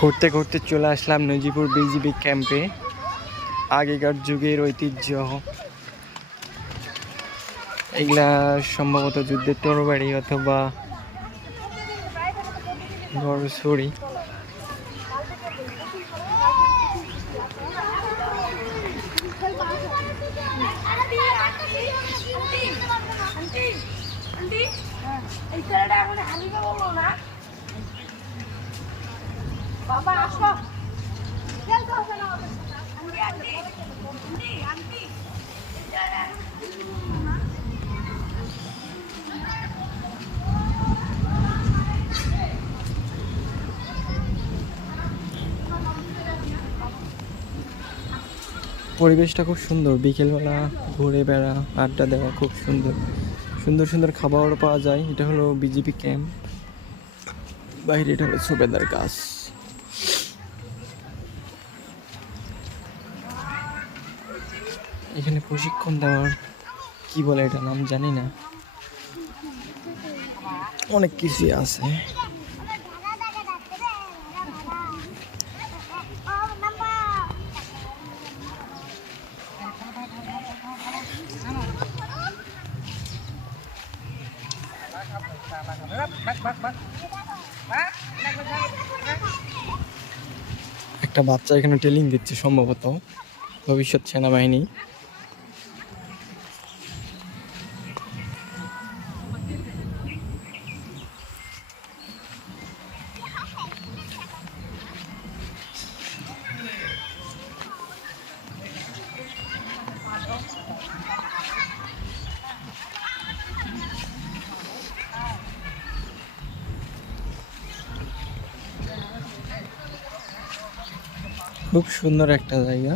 ঘুরতে ঘুরতে চলে আসলাম নজিপুর বিজিবি ক্যাম্পে। আগেকার যুগের ঐতিহ্য। এগুলা সম্ভবত যুদ্ধের তরবারি অথবা বড় ছড়ি পরিবেশটা খুব সুন্দর। বিকেলবেলা ঘুরে বেড়া আড্ডা দেওয়া খুব সুন্দর। সুন্দর সুন্দর খাবারও পাওয়া যায়। এটা হলো বিজেপি ক্যাম্প বাইরে এটা হলো সুবেদার গাছ। এখানে প্রশিক্ষণ দেওয়ার কি বলে এটা নাম জানি না। অনেক কিছুই আছে। একটা বাচ্চা এখানে ট্রেনিং দিচ্ছে সম্ভবত। ভবিষ্যৎ সেনাবাহিনী। খুব সুন্দর একটা জায়গা।